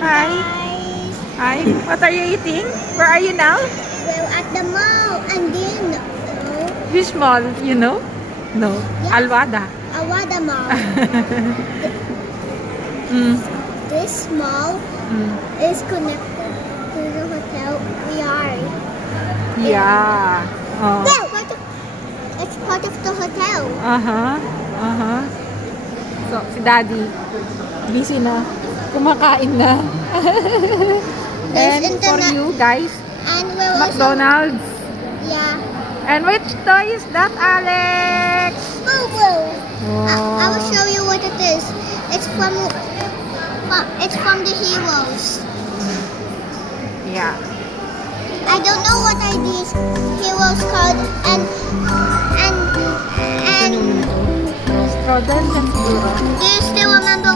Hi. Guys. Hi. What are you eating? Where are you now? We're at the mall and then Which mall? You know? No. Yeah. Alwada. Awada Mall. This mall is connected to the hotel we are. Yeah. Oh. It's part of the hotel. So, si Daddy, busy na. Kumakain na. And for you guys, And we're McDonald's. also, yeah. And which toy is that, Alex? Boo boo. Oh. I will show you what it is. It's from the heroes. Yeah. I don't know what are these heroes called, and Rodent and Zero. do you still remember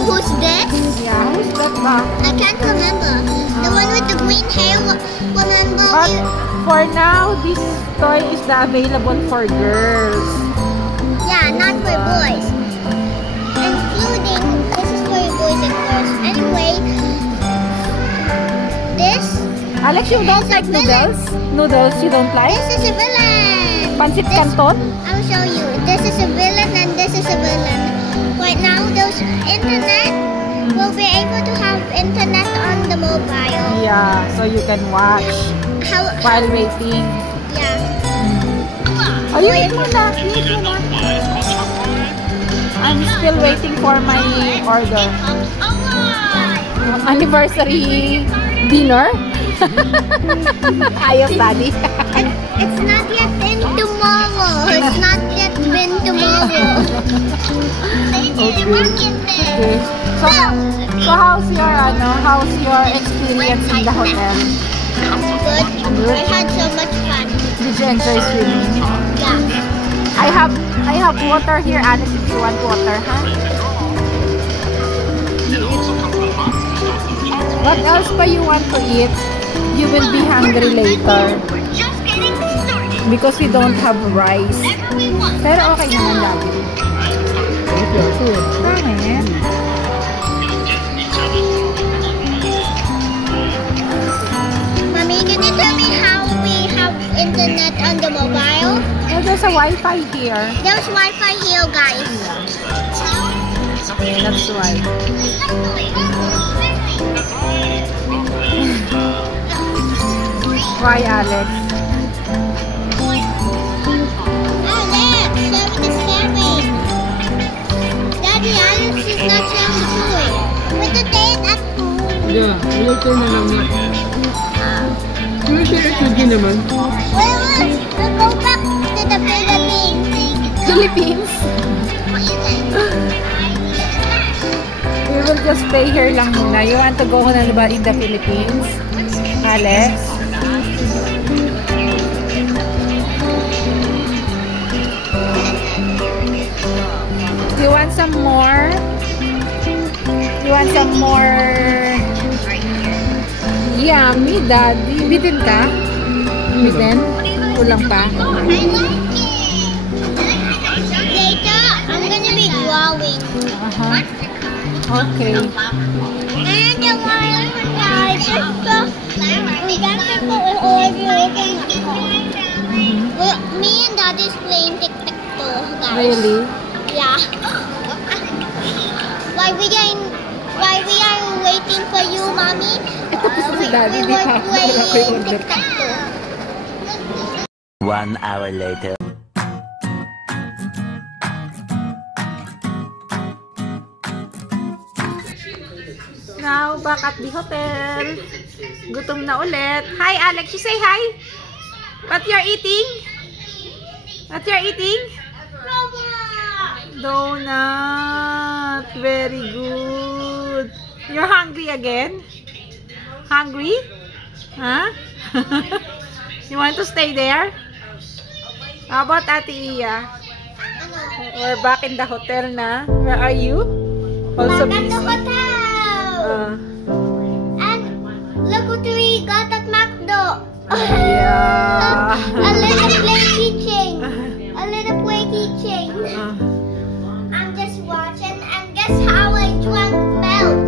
who's this? Yeah, who's that ba? I can't remember. The one with the green hair. Remember? But for now, this toy is available for girls. Yeah, not for boys. Including this is for boys and girls. Anyway, this. Alex, you don't like noodles? Noodles you don't like? This is a villain. Pancit This- Canton? I'll show you. This is a villain and this is a villain. Right now, those internet will be able to have internet on the mobile. Yeah, so you can watch while waiting. Yeah. Oh, you eat muna. You eat muna. I'm still waiting for my order. Anniversary dinner? Ayos, Daddy. It's not yet in tomorrow. It's not yet been tomorrow. Okay. So how's your experience in the hotel? Good. I had so much fun. Did you enjoy swimming? Yeah. I have water here, Alex, if you want water, huh? What else pa you want to eat? You will be hungry later. Because we don't have rice. Pero okay naman lagi. Pangit. Mommy, can you tell me how we have internet on the mobile? Oh, there's a Wi-Fi here. There's Wi-Fi here, guys. That's why. Why, Alex? Alex, 7 is coming. Daddy, Alex is not sharing food. With the date at home. Yeah, uluto na lang niya. Uluto naman. We'll go back to the Philippines. Philippines? We will just stay here lang muna. You want to go na ba in the Philippines? Alex? Do you want some more? You want some more? Yummy, Daddy. Bitin ka? Bitin? Kulang pa? I like it. Later, I'm gonna be drawing. Okay. And the one guys, we got to go in order. Me and Daddy's playing tic-tac-toe, guys. Really? Yeah. While we are waiting for you, Mommy, we were playing tic-tac-toe. 1 hour later. Now, back at the hotel. Gutom na ulit. Hi, Alex. You say hi. What you're eating? What you're eating? Donut. Very good. You're hungry again? Hungry? Huh? You want to stay there? How about Ate Iya? We're back in the hotel na. Where are you? Also Back at the busy. hotel. And look what we got at McDo. Yeah. A little play keychain. A little play keychain. I'm just watching, and guess how I drank milk?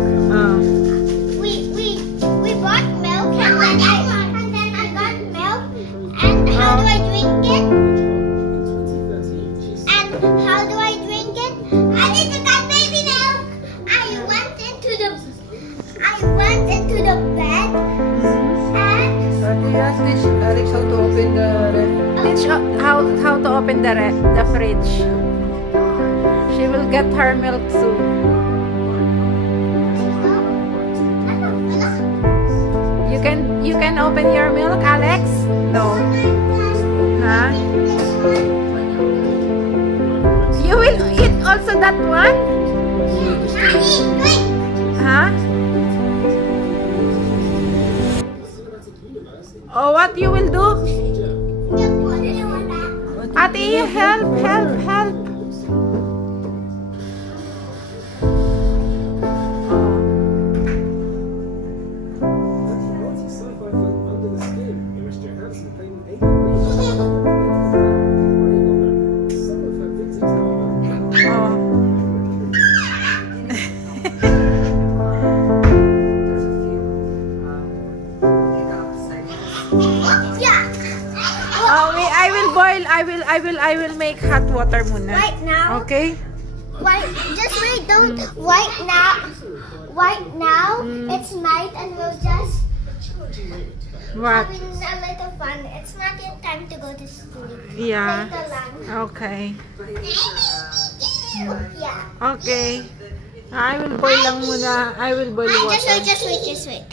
the fridge. She will get her milk soon. You can open your milk, Alex? No. Huh? You will eat also that one? Huh? Oh, what you will do? Ate, help. I will make hot water muna. Right now. Okay? Just wait, don't. Right now, it's night and we'll just What? having a little fun. It's not yet time to go to sleep. Yeah. Later lang. Okay. Yeah. Okay. I will boil lang muna. I will boil water. Just wait.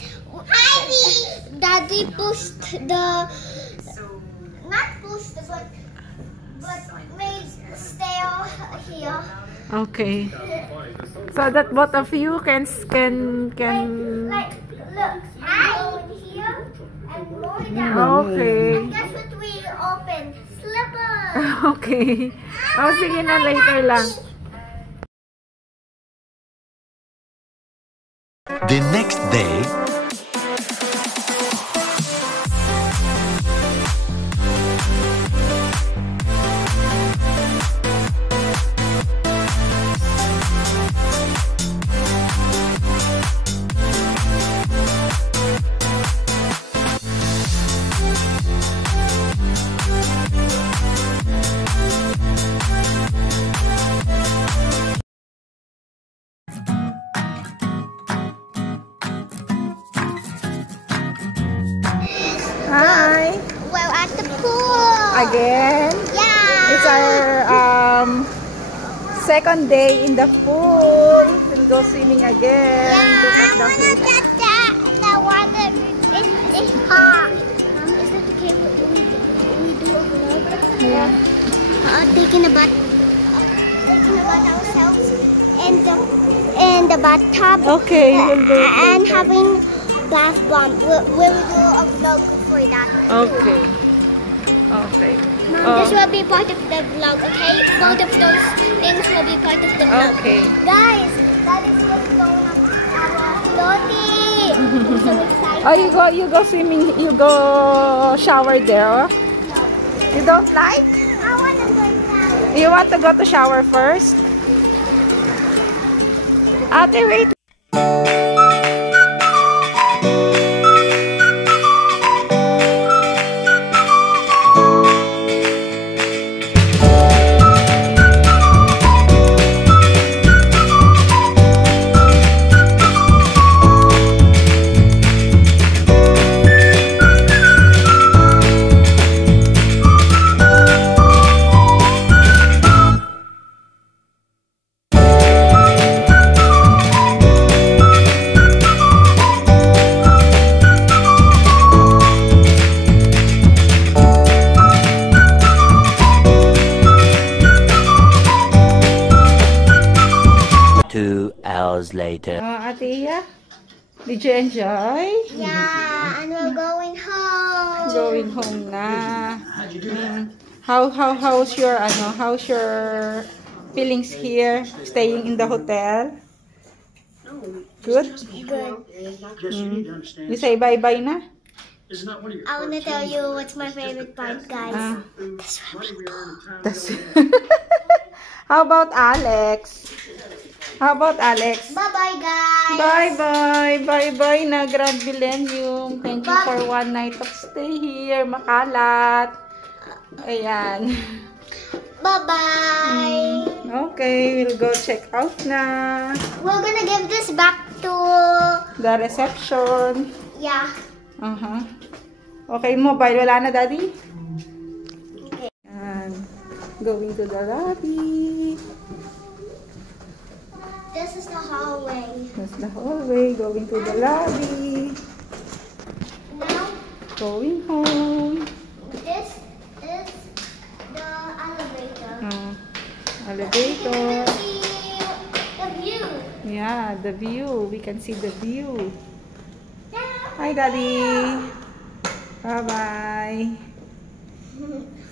Daddy pushed the, not pushed, but made stay here. Okay. So that both of you can Like, look, I go in here and more down. Okay. And guess what we opened? Slippers. Okay. Oh, sige na, later lang. The next day. Hi. We're at the pool. Again. Yeah. It's our second day in the pool. We'll go swimming again. Yeah, Look at I the want pool. to get that. The water is hot. Is that okay when we do a vlog? Yeah. Taking a bath. Taking a bath ourselves in the bathtub. Okay, we'll do it And later. having bath bomb. We will do a vlog for that. Okay. Okay. Mom, Oh. this will be part of the vlog, okay? Both of those things will be part of the vlog. Okay. Guys, that is what's going on our floating. I'm so excited. Oh, you go swimming. You go shower there. Oh? You don't like? I want to go down. You want to go to shower first? Ate, wait. Later. Ate Iya, did you enjoy? Yeah, and we're going home. Going home na. How's your feelings here, staying in the hotel? Good? Good. You say bye-bye na? I want to tell you what's my favorite part, guys. That's How about Alex? Bye-bye, guys. Bye-bye na Grand Millennium. Thank you for one night of stay here. Makalat. Ayan. Bye-bye. Okay, we'll go check out na. We're gonna give this back to... The reception. Yeah. Okay, mobile. Wala na, Daddy? Okay. Ayan. Going to the lobby. This is the hallway. That's the hallway. Going to the lobby. Now, Going home. this is the elevator. Elevator. The view. Yeah, the view. We can see the view. Yeah. Hi, Daddy. Bye-bye.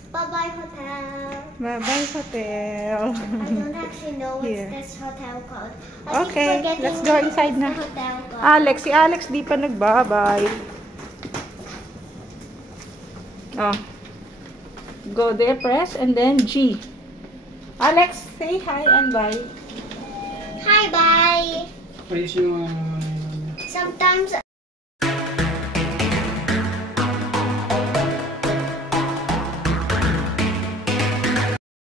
Bye-bye hotel. Bye-bye, hotel. I don't actually know what's Here. this hotel called. I keep Okay, forgetting let's go inside what's na. the hotel called. Alex, si Alex di pa nagbabay. Oh. Go there, press, and then G. Alex, say hi and bye. Hi, bye. Praise yung Sometimes